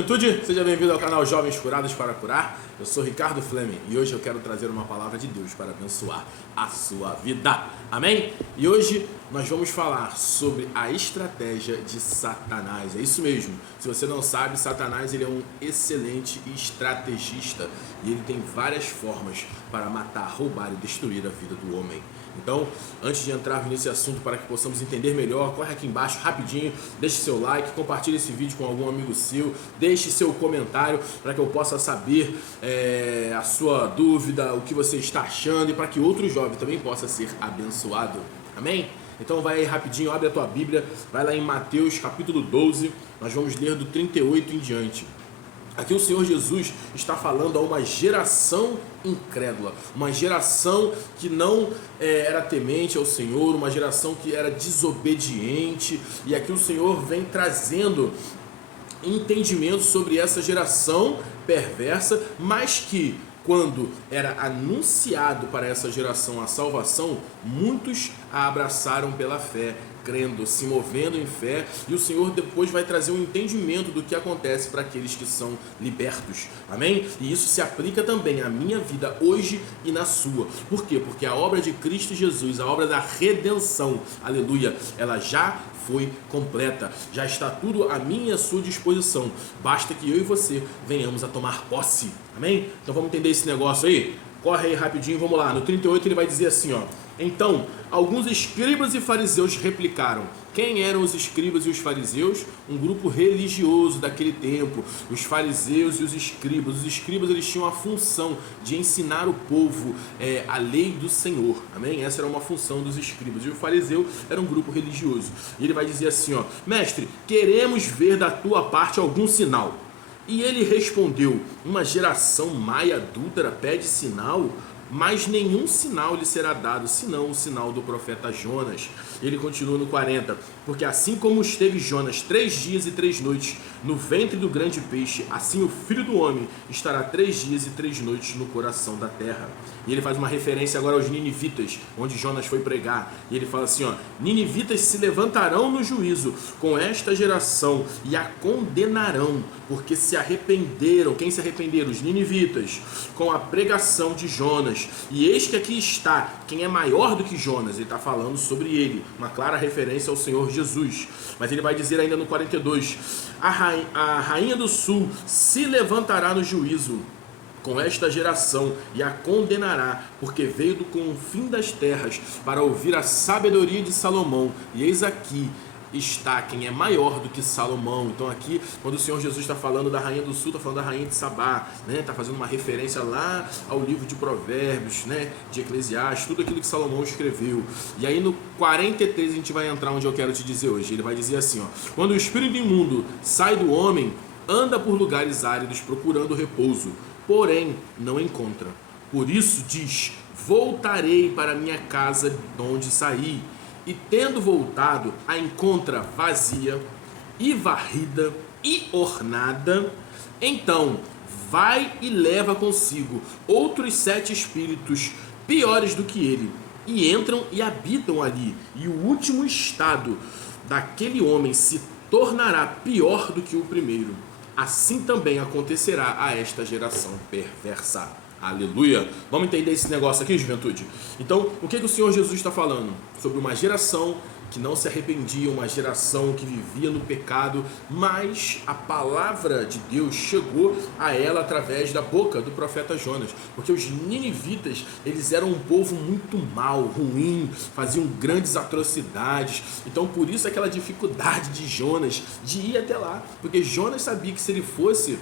juventude, seja bem-vindo ao canal Jovens Curados para Curar. Eu sou Ricardo Fleming e hoje eu quero trazer uma palavra de Deus para abençoar a sua vida. Amém? E hoje nós vamos falar sobre a estratégia de Satanás. É isso mesmo. Se você não sabe, Satanás ele é um excelente estrategista e ele tem várias formas para matar, roubar e destruir a vida do homem. Então, antes de entrar nesse assunto para que possamos entender melhor, corre aqui embaixo rapidinho, deixe seu like, compartilhe esse vídeo com algum amigo seu, deixe seu comentário para que eu possa saber a sua dúvida, o que você está achando e para que outro jovem também possa ser abençoado. Amém? Então vai aí rapidinho, abre a tua Bíblia, vai lá em Mateus capítulo 12, nós vamos ler do 38 em diante. Aqui o Senhor Jesus está falando a uma geração incrédula, uma geração que não era temente ao Senhor, uma geração que era desobediente, e aqui o Senhor vem trazendo entendimento sobre essa geração perversa, mas que quando era anunciado para essa geração a salvação, muitos a abraçaram pela fé, crendo, se movendo em fé, e o Senhor depois vai trazer um entendimento do que acontece para aqueles que são libertos, amém? E isso se aplica também à minha vida hoje e na sua. Por quê? Porque a obra de Cristo Jesus, a obra da redenção, aleluia, ela já foi completa, já está tudo à minha e à sua disposição, basta que eu e você venhamos a tomar posse, amém? Então vamos entender esse negócio aí? Corre aí rapidinho, vamos lá. No 38 ele vai dizer assim, ó: então, alguns escribas e fariseus replicaram. Quem eram os escribas e os fariseus? Um grupo religioso daquele tempo. Os fariseus e os escribas. Os escribas eles tinham a função de ensinar o povo a lei do Senhor. Amém? Essa era uma função dos escribas. E o fariseu era um grupo religioso. E ele vai dizer assim, ó: mestre, queremos ver da tua parte algum sinal. E ele respondeu: uma geração má e adúltera pede sinal, mas nenhum sinal lhe será dado, senão o sinal do profeta Jonas. Ele continua no 40, porque assim como esteve Jonas 3 dias e 3 noites no ventre do grande peixe, assim o Filho do Homem estará 3 dias e 3 noites no coração da terra. E ele faz uma referência agora aos ninivitas, onde Jonas foi pregar. E ele fala assim, ó: ninivitas se levantarão no juízo com esta geração e a condenarão, porque se arrependeram. Quem se arrependeram? Os ninivitas, com a pregação de Jonas. E eis que aqui está quem é maior do que Jonas. Ele está falando sobre ele, uma clara referência ao Senhor Jesus. Mas ele vai dizer ainda no 42, a rainha do sul se levantará no juízo com esta geração e a condenará, porque veio do confim das terras para ouvir a sabedoria de Salomão. E eis aqui está quem é maior do que Salomão. Então aqui, quando o Senhor Jesus está falando da rainha do sul, está falando da rainha de Sabá, né? Está fazendo uma referência lá ao livro de Provérbios, né? De Eclesiastes, tudo aquilo que Salomão escreveu. E aí no 43 a gente vai entrar onde eu quero te dizer hoje. Ele vai dizer assim, ó: quando o espírito imundo sai do homem, anda por lugares áridos procurando repouso, porém não encontra. Por isso diz: voltarei para minha casa de onde saí. E tendo voltado, a encontra vazia e varrida e ornada. Então vai e leva consigo outros 7 espíritos piores do que ele, e entram e habitam ali. E o último estado daquele homem se tornará pior do que o primeiro. Assim também acontecerá a esta geração perversa. Aleluia! Vamos entender esse negócio aqui, juventude? Então, o que o Senhor Jesus está falando? Sobre uma geração que não se arrependia, uma geração que vivia no pecado, mas a palavra de Deus chegou a ela através da boca do profeta Jonas, porque os ninivitas, eles eram um povo muito mau, ruim, faziam grandes atrocidades. Então por isso aquela dificuldade de Jonas de ir até lá, porque Jonas sabia que se ele fosse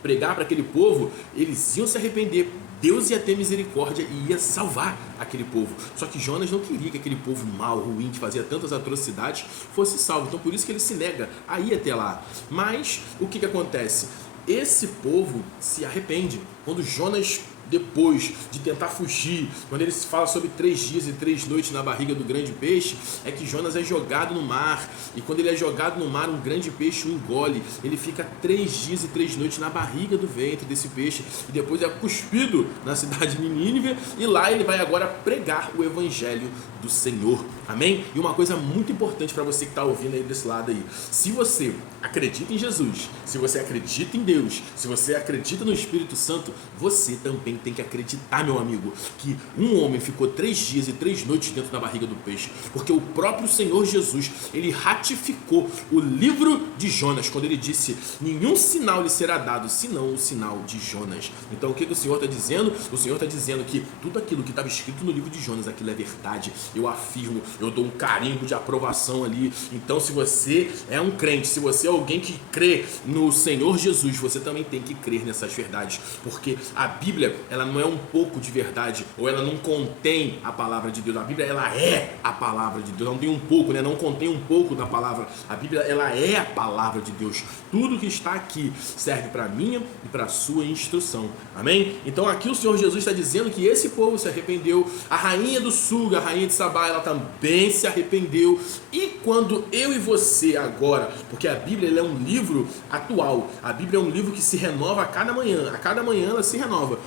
pregar para aquele povo, eles iam se arrepender, Deus ia ter misericórdia e ia salvar aquele povo. Só que Jonas não queria que aquele povo mau, ruim, que fazia tantas atrocidades, fosse salvo. Então por isso que ele se nega a ir até lá. Mas o que acontece? Esse povo se arrepende. Quando Jonas, depois de tentar fugir, quando ele fala sobre 3 dias e 3 noites na barriga do grande peixe, é que Jonas é jogado no mar, e quando ele é jogado no mar, um grande peixe o engole. Ele fica 3 dias e 3 noites na barriga do ventre desse peixe, e depois é cuspido na cidade de Nínive, e lá ele vai agora pregar o evangelho do Senhor, amém? E uma coisa muito importante para você que está ouvindo aí desse lado aí, se você acredita em Jesus, se você acredita em Deus, se você acredita no Espírito Santo, você também tem que acreditar, meu amigo, que um homem ficou 3 dias e 3 noites dentro da barriga do peixe, porque o próprio Senhor Jesus, ele ratificou o livro de Jonas, quando ele disse, nenhum sinal lhe será dado, senão o sinal de Jonas. Então o que o Senhor está dizendo? O Senhor está dizendo que tudo aquilo que estava escrito no livro de Jonas, aquilo é verdade, eu afirmo, eu dou um carimbo de aprovação ali. Então se você é um crente, se você é alguém que crê no Senhor Jesus, você também tem que crer nessas verdades, porque a Bíblia, ela não é um pouco de verdade, ou ela não contém a palavra de Deus. A Bíblia, ela é a palavra de Deus, não tem um pouco, né? Não contém um pouco da palavra. A Bíblia, ela é a palavra de Deus. Tudo que está aqui serve para a minha e para a sua instrução, amém? Então aqui o Senhor Jesus está dizendo que esse povo se arrependeu, a rainha do sul, a rainha de Sabá, ela também se arrependeu. E quando eu e você agora, porque a Bíblia, ela é um livro atual, a Bíblia é um livro que se renova a cada manhã ela se renova.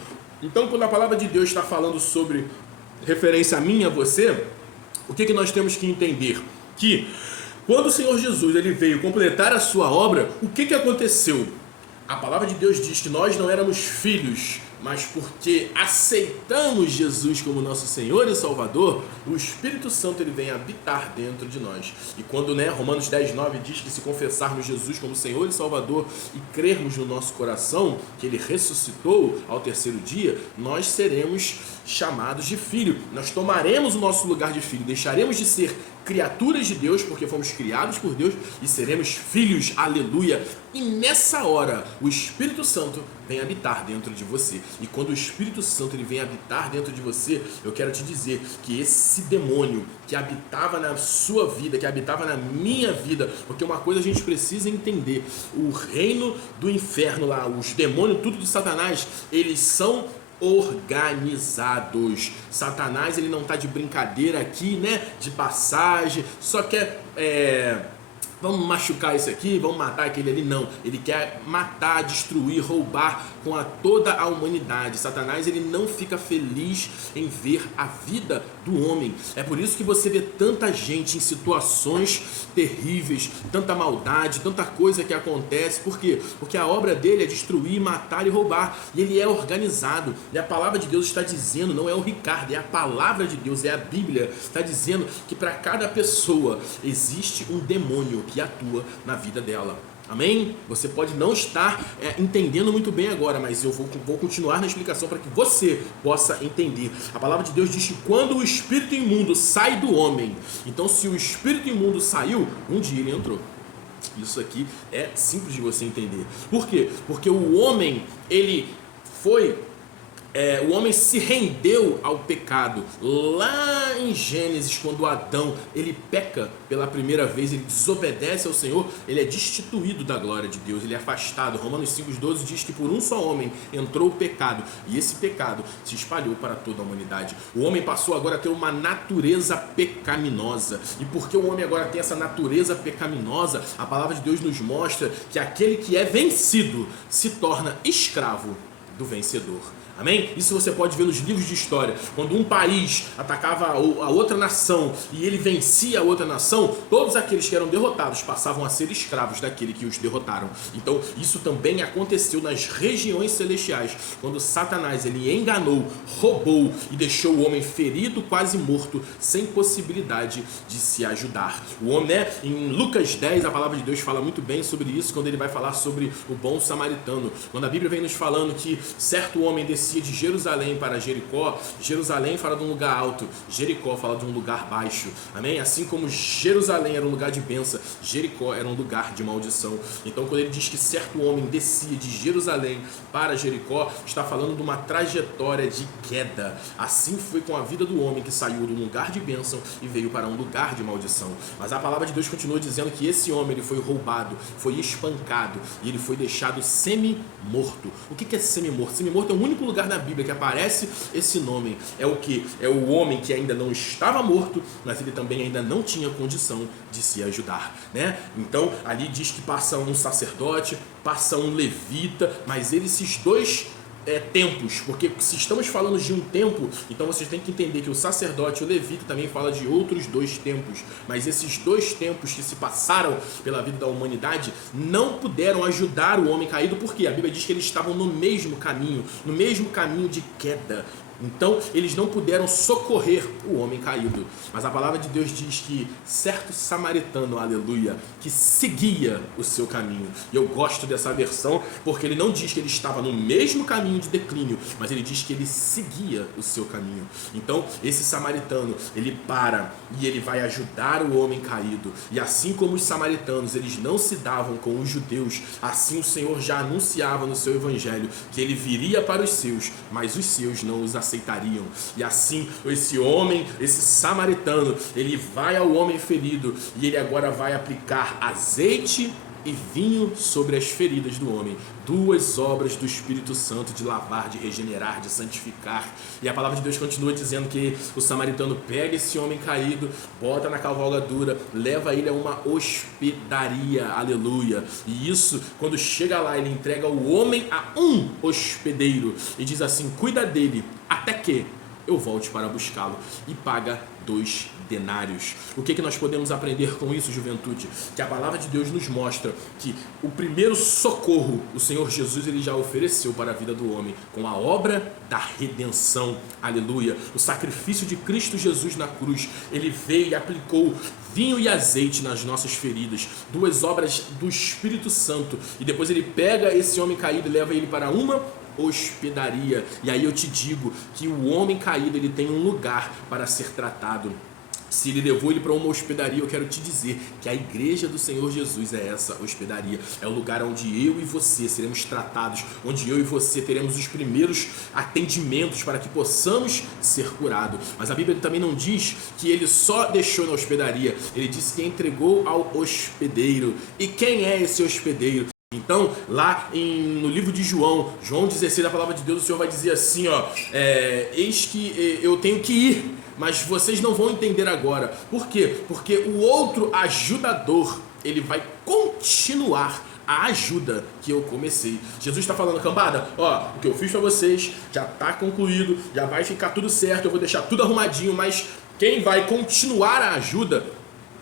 Então quando a palavra de Deus está falando sobre referência a mim e a você, o que nós temos que entender? Que quando o Senhor Jesus, ele veio completar a sua obra, o que aconteceu? A palavra de Deus diz que nós não éramos filhos, mas porque aceitamos Jesus como nosso Senhor e Salvador, o Espírito Santo, ele vem habitar dentro de nós. E quando, Romanos 10:9 diz que se confessarmos Jesus como Senhor e Salvador e crermos no nosso coração que ele ressuscitou ao 3º dia, nós seremos chamados de filho. Nós tomaremos o nosso lugar de filho, deixaremos de ser criaturas de Deus, porque fomos criados por Deus, e seremos filhos, aleluia. E nessa hora, o Espírito Santo vem habitar dentro de você. E quando o Espírito Santo, ele vem habitar dentro de você, eu quero te dizer que esse demônio que habitava na sua vida, que habitava na minha vida, porque uma coisa a gente precisa entender, o reino do inferno lá, os demônios, tudo de Satanás, eles são organizados. Satanás, ele não está de brincadeira aqui, de passagem, só quer vamos machucar esse aqui, vamos matar aquele ali. Não, ele quer matar, destruir, roubar com toda a humanidade. Satanás, ele não fica feliz em ver a vida do homem. É por isso que você vê tanta gente em situações terríveis, tanta maldade, tanta coisa que acontece. Por quê? Porque a obra dele é destruir, matar e roubar. E ele é organizado. E a palavra de Deus está dizendo, não é o Ricardo, é a palavra de Deus, é a Bíblia. Está dizendo que para cada pessoa existe um demônio que atua na vida dela. Amém? Você pode não estar entendendo muito bem agora, mas eu vou continuar na explicação para que você possa entender. A palavra de Deus diz que quando o espírito imundo sai do homem, então se o espírito imundo saiu, um dia ele entrou. Isso aqui é simples de você entender. Por quê? Porque o homem, ele foi... o homem se rendeu ao pecado lá em Gênesis, quando Adão, ele peca pela primeira vez, ele desobedece ao Senhor, ele é destituído da glória de Deus, ele é afastado. Romanos 5:12 diz que por um só homem entrou o pecado, e esse pecado se espalhou para toda a humanidade. O homem passou agora a ter uma natureza pecaminosa, e porque o homem agora tem essa natureza pecaminosa, a palavra de Deus nos mostra que aquele que é vencido se torna escravo do vencedor. Amém? Isso você pode ver nos livros de história. Quando um país atacava a outra nação e ele vencia a outra nação, todos aqueles que eram derrotados passavam a ser escravos daquele que os derrotaram. Então isso também aconteceu nas regiões celestiais, quando Satanás, ele enganou, roubou e deixou o homem ferido, quase morto, sem possibilidade de se ajudar. O homem, em Lucas 10, a palavra de Deus fala muito bem sobre isso, quando ele vai falar sobre o bom samaritano. Quando a Bíblia vem nos falando que certo homem descia de Jerusalém para Jericó, Jerusalém fala de um lugar alto, Jericó fala de um lugar baixo, amém? Assim como Jerusalém era um lugar de bênção, Jericó era um lugar de maldição. Então quando ele diz que certo homem descia de Jerusalém para Jericó, está falando de uma trajetória de queda. Assim foi com a vida do homem que saiu de um lugar de bênção e veio para um lugar de maldição. Mas a palavra de Deus continua dizendo que esse homem, ele foi roubado, foi espancado e ele foi deixado semi-morto. O que é semi-morto? Semi-morto é o único lugar na Bíblia que aparece esse nome. É o que? É o homem que ainda não estava morto, mas ele também ainda não tinha condição de se ajudar, Então ali diz que passa um sacerdote, passa um levita, mas esses dois tempos, porque se estamos falando de um tempo, então vocês têm que entender que o sacerdote, o levita, também fala de outros 2 tempos, mas esses 2 tempos que se passaram pela vida da humanidade não puderam ajudar o homem caído, porque a Bíblia diz que eles estavam no mesmo caminho de queda. Então, eles não puderam socorrer o homem caído. Mas a palavra de Deus diz que certo samaritano, aleluia, que seguia o seu caminho. E eu gosto dessa versão, porque ele não diz que ele estava no mesmo caminho de declínio, mas ele diz que ele seguia o seu caminho. Então, esse samaritano, ele para e ele vai ajudar o homem caído. E assim como os samaritanos, eles não se davam com os judeus, assim o Senhor já anunciava no seu evangelho que ele viria para os seus, mas os seus não os aceitariam. E assim, esse homem, esse samaritano, ele vai ao homem ferido e ele agora vai aplicar azeite e vinho sobre as feridas do homem. 2 obras do Espírito Santo de lavar, de regenerar, de santificar. E a palavra de Deus continua dizendo que o samaritano pega esse homem caído, bota na cavalgadura, leva ele a uma hospedaria, aleluia. E isso, quando chega lá, ele entrega o homem a um hospedeiro e diz assim: cuida dele até que eu volte para buscá-lo, e paga 2 denários. O que nós podemos aprender com isso, juventude? Que a palavra de Deus nos mostra que o primeiro socorro o Senhor Jesus ele já ofereceu para a vida do homem com a obra da redenção, aleluia. O sacrifício de Cristo Jesus na cruz, ele veio e aplicou vinho e azeite nas nossas feridas, 2 obras do Espírito Santo, e depois ele pega esse homem caído e leva ele para uma hospedaria. E aí eu te digo que o homem caído ele tem um lugar para ser tratado. Se ele levou ele para uma hospedaria, eu quero te dizer que a igreja do Senhor Jesus é essa hospedaria. É o lugar onde eu e você seremos tratados, onde eu e você teremos os primeiros atendimentos para que possamos ser curados. Mas a Bíblia também não diz que ele só deixou na hospedaria, ele disse que entregou ao hospedeiro. E quem é esse hospedeiro? Então, lá no livro de João 16, a palavra de Deus, o Senhor vai dizer assim, eis que eu tenho que ir, mas vocês não vão entender agora. Por quê? Porque o outro ajudador, ele vai continuar a ajuda que eu comecei. Jesus está falando: cambada, o que eu fiz para vocês já está concluído, já vai ficar tudo certo, eu vou deixar tudo arrumadinho, mas quem vai continuar a ajuda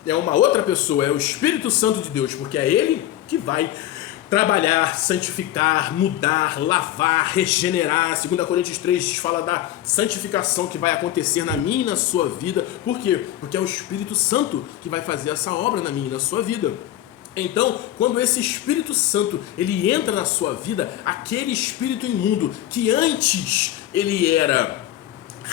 é uma outra pessoa, é o Espírito Santo de Deus, porque é Ele que vai trabalhar, santificar, mudar, lavar, regenerar. 2 Coríntios 3 fala da santificação que vai acontecer na minha e na sua vida. Por quê? Porque é o Espírito Santo que vai fazer essa obra na minha e na sua vida. Então, quando esse Espírito Santo ele entra na sua vida, aquele espírito imundo que antes ele era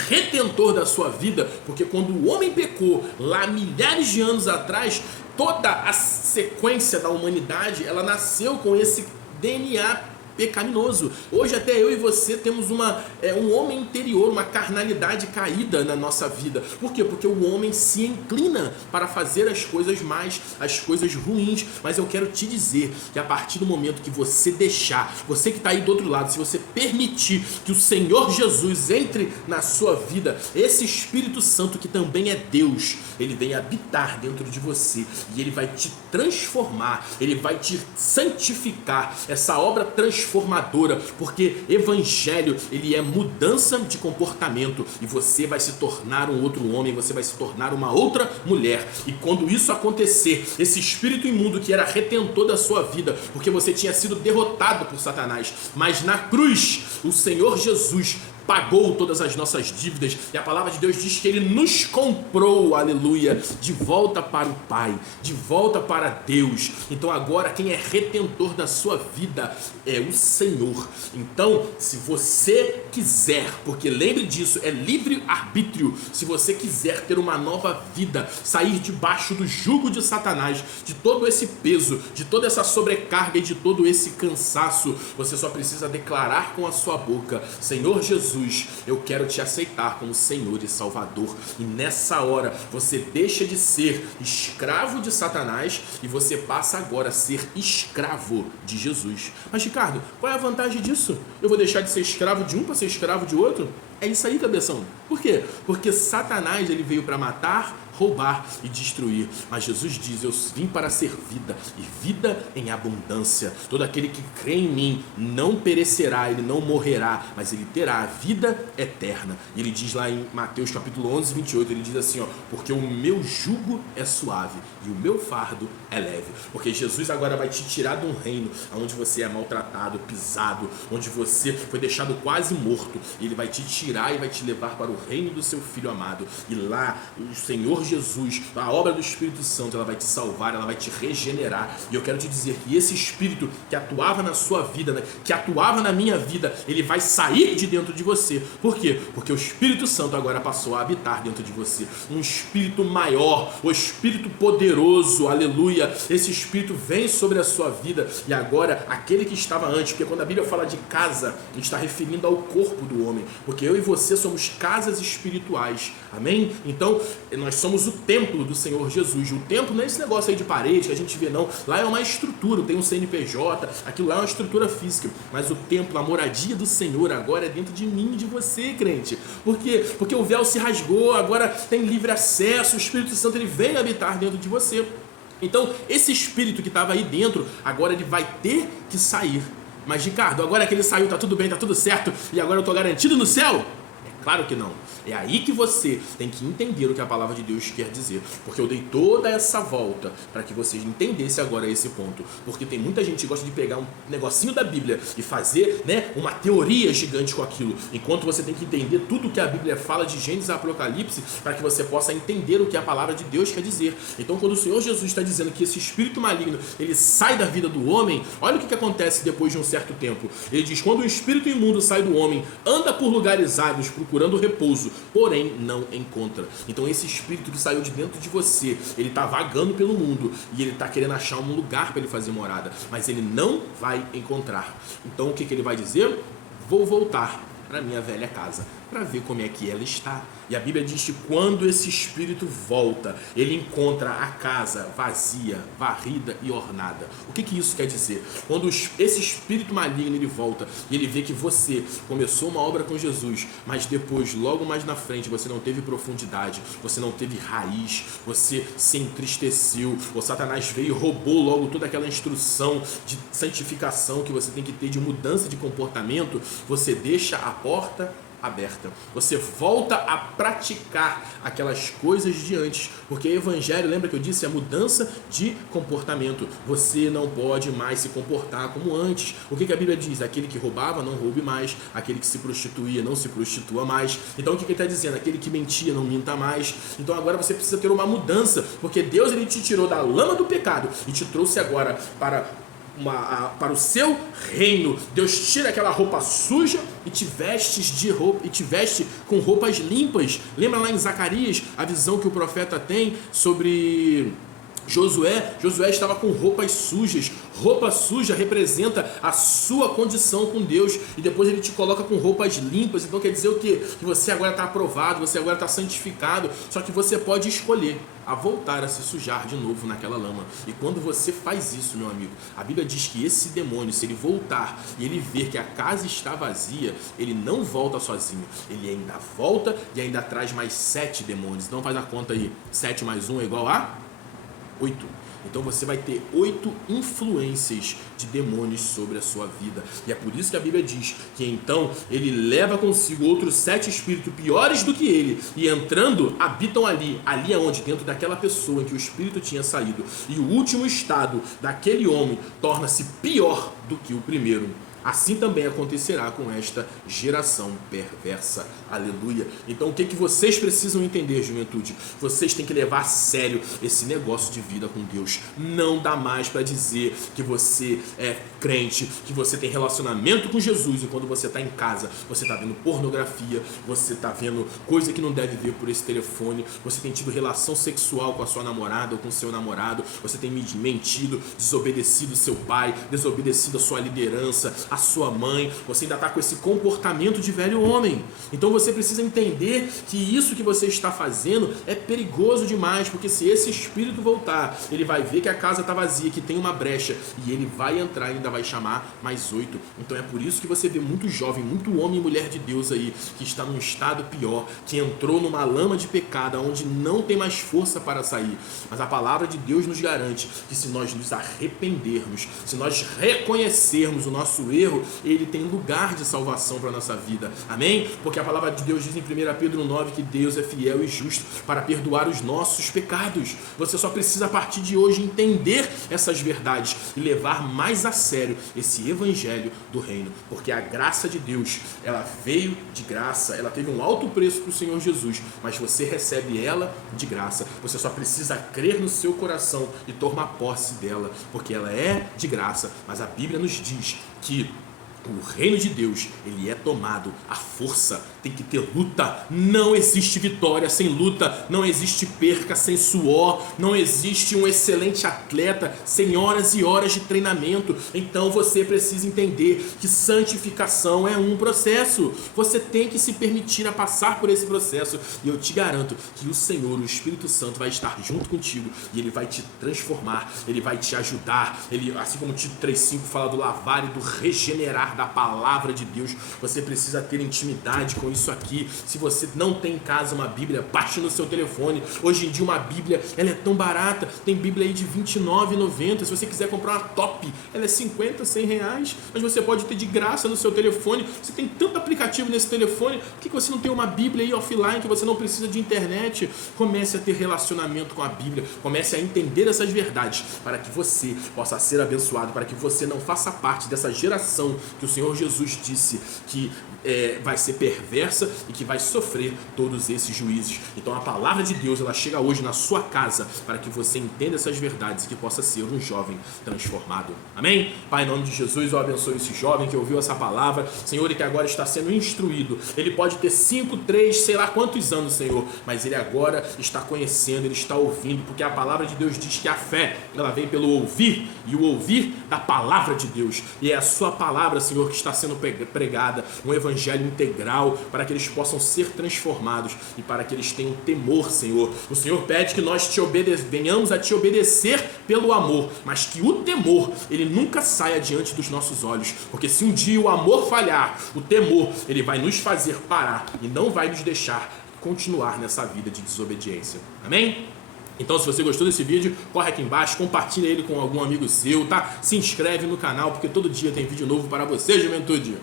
retentor da sua vida, porque quando o homem pecou lá milhares de anos atrás, toda a sequência da humanidade, ela nasceu com esse DNA pecaminoso. Hoje até eu e você temos um homem interior, uma carnalidade caída na nossa vida. Por quê? Porque o homem se inclina para fazer as coisas más, as coisas ruins. Mas eu quero te dizer que a partir do momento que você deixar, você que está aí do outro lado, se você permitir que o Senhor Jesus entre na sua vida, esse Espírito Santo que também é Deus, ele vem habitar dentro de você e ele vai te transformar, ele vai te santificar, essa obra transformadora, porque evangelho, ele é mudança de comportamento e você vai se tornar um outro homem, você vai se tornar uma outra mulher. E quando isso acontecer, esse espírito imundo que era retentor da sua vida, porque você tinha sido derrotado por Satanás, mas na cruz, o Senhor Jesus pagou todas as nossas dívidas, e a palavra de Deus diz que Ele nos comprou, aleluia, de volta para o Pai, de volta para Deus. Então agora quem é retentor da sua vida é o Senhor. Então, se você quiser, porque lembre disso, é livre-arbítrio, se você quiser ter uma nova vida, sair debaixo do jugo de Satanás, de todo esse peso, de toda essa sobrecarga e de todo esse cansaço, você só precisa declarar com a sua boca: Senhor Jesus, eu quero te aceitar como Senhor e Salvador. E nessa hora você deixa de ser escravo de Satanás e você passa agora a ser escravo de Jesus. Mas Ricardo, qual é a vantagem disso? Eu vou deixar de ser escravo de um para ser escravo de outro? É isso aí, cabeção. Por quê? Porque Satanás ele veio para matar, roubar e destruir. Mas Jesus diz: eu vim para ser vida, e vida em abundância. Todo aquele que crê em mim não perecerá, ele não morrerá, mas ele terá a vida eterna. E ele diz lá em Mateus capítulo 11, 28, ele diz assim, porque o meu jugo é suave e o meu fardo é leve. Porque Jesus agora vai te tirar de um reino onde você é maltratado, pisado, onde você foi deixado quase morto. E ele vai te tirar e vai te levar para o reino do seu Filho amado. E lá o Senhor Jesus, a obra do Espírito Santo, ela vai te salvar, ela vai te regenerar. E eu quero te dizer que esse Espírito que atuava na sua vida, né, que atuava na minha vida, ele vai sair de dentro de você. Por quê? Porque o Espírito Santo agora passou a habitar dentro de você. Um Espírito maior, o Espírito poderoso, aleluia. Esse Espírito vem sobre a sua vida. E agora, aquele que estava antes, porque quando a Bíblia fala de casa, a gente está referindo ao corpo do homem, porque eu e você somos casas espirituais, amém? Então, nós somos o templo do Senhor Jesus. O templo não é esse negócio aí de parede que a gente vê, não. Lá é uma estrutura, tem um CNPJ, aquilo lá é uma estrutura física, mas o templo, a moradia do Senhor agora é dentro de mim e de você, crente. Por quê? Porque o véu se rasgou, agora tem livre acesso, o Espírito Santo ele vem habitar dentro de você. Então, esse Espírito que estava aí dentro, agora ele vai ter que sair. Mas, Ricardo, agora que ele saiu, tá tudo bem, tá tudo certo, e agora eu estou garantido no céu? Claro que não. É aí que você tem que entender o que a palavra de Deus quer dizer. Porque eu dei toda essa volta para que vocês entendessem agora esse ponto. Porque tem muita gente que gosta de pegar um negocinho da Bíblia e fazer, né, uma teoria gigante com aquilo. Enquanto você tem que entender tudo o que a Bíblia fala de Gênesis a Apocalipse para que você possa entender o que a palavra de Deus quer dizer. Então, quando o Senhor Jesus está dizendo que esse espírito maligno, ele sai da vida do homem, olha o que acontece depois de um certo tempo. Ele diz, quando o espírito imundo sai do homem, anda por lugares áridos procurando repouso, porém não encontra. Então esse espírito que saiu de dentro de você, ele está vagando pelo mundo e ele está querendo achar um lugar para ele fazer morada, mas ele não vai encontrar. Então o que ele vai dizer? Vou voltar para minha velha casa, para ver como é que ela está. E a Bíblia diz que quando esse espírito volta, ele encontra a casa vazia, varrida e ornada. O que isso quer dizer? Quando esse espírito maligno ele volta e ele vê que você começou uma obra com Jesus, mas depois, logo mais na frente, você não teve profundidade, você não teve raiz, você se entristeceu, o Satanás veio e roubou logo toda aquela instrução de santificação que você tem que ter, de mudança de comportamento, você deixa a porta aberta. Você volta a praticar aquelas coisas de antes, porque evangelho, lembra que eu disse, é mudança de comportamento. Você não pode mais se comportar como antes. O que a Bíblia diz? Aquele que roubava, não roube mais. Aquele que se prostituía, não se prostitua mais. Então o que ele está dizendo? Aquele que mentia, não minta mais. Então agora você precisa ter uma mudança, porque Deus ele te tirou da lama do pecado e te trouxe agora para o seu reino. Deus tira aquela roupa suja e te veste com roupas limpas. Lembra lá em Zacarias a visão que o profeta tem sobre Josué? Josué estava com roupas sujas. Roupa suja representa a sua condição com Deus, e depois ele te coloca com roupas limpas. Então quer dizer o quê? Que você agora está aprovado, você agora está santificado. Só que você pode escolher a voltar a se sujar de novo naquela lama. E quando você faz isso, meu amigo, a Bíblia diz que esse demônio, se ele voltar e ele ver que a casa está vazia, ele não volta sozinho, ele ainda volta e ainda traz mais 7 demônios. Então faz a conta aí, 7 mais 1 é igual a 8. Então você vai ter 8 influências de demônios sobre a sua vida. E é por isso que a Bíblia diz que então ele leva consigo outros 7 espíritos piores do que ele, e entrando, habitam ali é onde? Dentro daquela pessoa em que o espírito tinha saído. E o último estado daquele homem torna-se pior do que o primeiro. Assim também acontecerá com esta geração perversa. Aleluia. Então o que vocês precisam entender, juventude? Vocês têm que levar a sério esse negócio de vida com Deus. Não dá mais para dizer que você é crente, que você tem relacionamento com Jesus, e quando você está em casa, você está vendo pornografia, você está vendo coisa que não deve ver por esse telefone, você tem tido relação sexual com a sua namorada ou com o seu namorado, você tem mentido, desobedecido seu pai, desobedecido a sua liderança, a sua mãe, você ainda está com esse comportamento de velho homem. Então você precisa entender que isso que você está fazendo é perigoso demais, porque se esse espírito voltar, ele vai ver que a casa está vazia, que tem uma brecha, e ele vai entrar e ainda vai chamar mais 8. Então é por isso que você vê muito jovem, muito homem e mulher de Deus aí, que está num estado pior, que entrou numa lama de pecado, onde não tem mais força para sair. Mas a palavra de Deus nos garante que se nós nos arrependermos, se nós reconhecermos o nosso erro, ele tem lugar de salvação para a nossa vida. Amém? Porque a palavra de Deus diz em 1 Pedro 9 que Deus é fiel e justo para perdoar os nossos pecados. Você só precisa a partir de hoje entender essas verdades e levar mais a sério esse evangelho do reino, porque a graça de Deus, ela veio de graça, ela teve um alto preço para o Senhor Jesus, mas você recebe ela de graça. Você só precisa crer no seu coração e tomar posse dela, porque ela é de graça. Mas a Bíblia nos diz que o reino de Deus, ele é tomado à força, tem que ter luta. Não existe vitória sem luta, não existe perca sem suor, não existe um excelente atleta sem horas e horas de treinamento. Então você precisa entender que santificação é um processo. Você tem que se permitir a passar por esse processo, e eu te garanto que o Senhor, o Espírito Santo, vai estar junto contigo e ele vai te transformar, ele vai te ajudar. Ele, assim como o Tito 3,5 fala do lavar e do regenerar da palavra de Deus, você precisa ter intimidade com isso aqui. Se você não tem em casa uma Bíblia, baixe no seu telefone. Hoje em dia uma Bíblia, ela é tão barata, tem Bíblia aí de R$ 29,90. Se você quiser comprar uma top, ela é 50, 100 reais, mas você pode ter de graça no seu telefone. Você tem tanto aplicativo nesse telefone, por que você não tem uma Bíblia aí offline, que você não precisa de internet? Comece a ter relacionamento com a Bíblia, comece a entender essas verdades, para que você possa ser abençoado, para que você não faça parte dessa geração que o Senhor Jesus disse que vai ser perversa e que vai sofrer todos esses juízes. Então a palavra de Deus, ela chega hoje na sua casa para que você entenda essas verdades e que possa ser um jovem transformado. Amém? Pai, em nome de Jesus, eu abençoo esse jovem que ouviu essa palavra, Senhor, e que agora está sendo instruído. Ele pode ter 5, 3, sei lá quantos anos, Senhor, mas ele agora está conhecendo, ele está ouvindo, porque a palavra de Deus diz que a fé, ela vem pelo ouvir, e o ouvir da palavra de Deus. E é a sua palavra, Senhor, que está sendo pregada, um evangelho integral, para que eles possam ser transformados e para que eles tenham temor, Senhor. O Senhor pede que nós venhamos a te obedecer pelo amor, mas que o temor, ele nunca saia diante dos nossos olhos, porque se um dia o amor falhar, o temor, ele vai nos fazer parar e não vai nos deixar continuar nessa vida de desobediência. Amém? Então, se você gostou desse vídeo, corre aqui embaixo, compartilha ele com algum amigo seu, tá? Se inscreve no canal, porque todo dia tem vídeo novo para você, juventude.